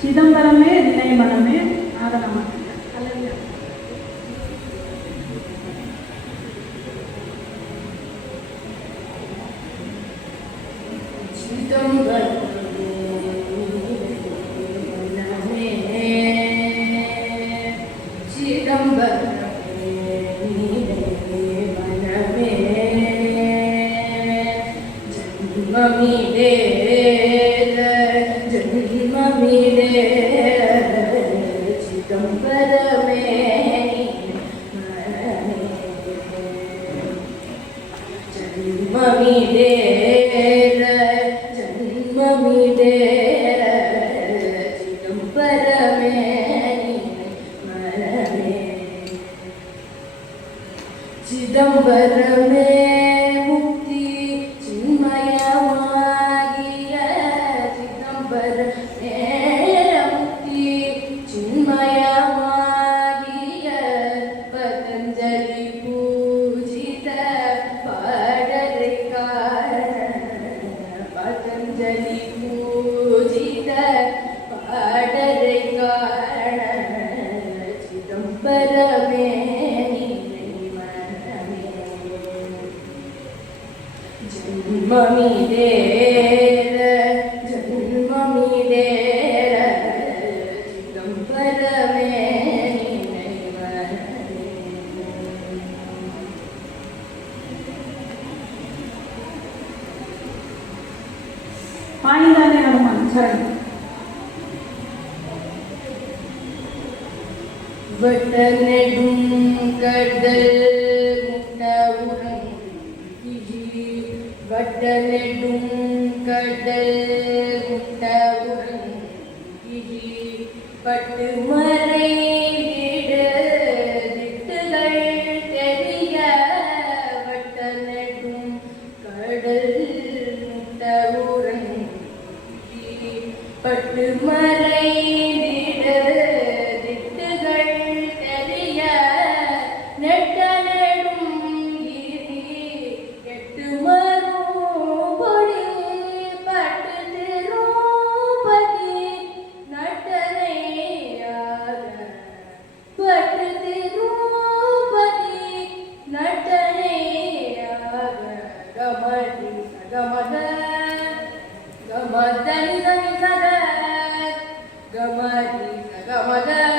சிதம்பரமே நிலை மனமே ஆதனமாக சிதம்பரமே முக்தி சின்மயமாகிய சிதம்பரமே முக்தி சின்மயமாகிய பதஞ்சலி பூஜித பாடலை பதஞ்சலி பூஜித பாடலை சிதம்பரமே ஜன்மமி தேர ஜன்மமி தேர சிதம்பரமே பாய்ந்தானே ஹனுமான் சரண் வட்டநெடும் கடல் வட்டநெடும் கடல் முட்டவுறங்கிரி பட்டுமறை திட்டுகள் தெரிய வட்டநெடும் கடல் முட்டவுறங்கிரி பட்டுமறை திட்டுகள் தெரிய நெட்ட Gamada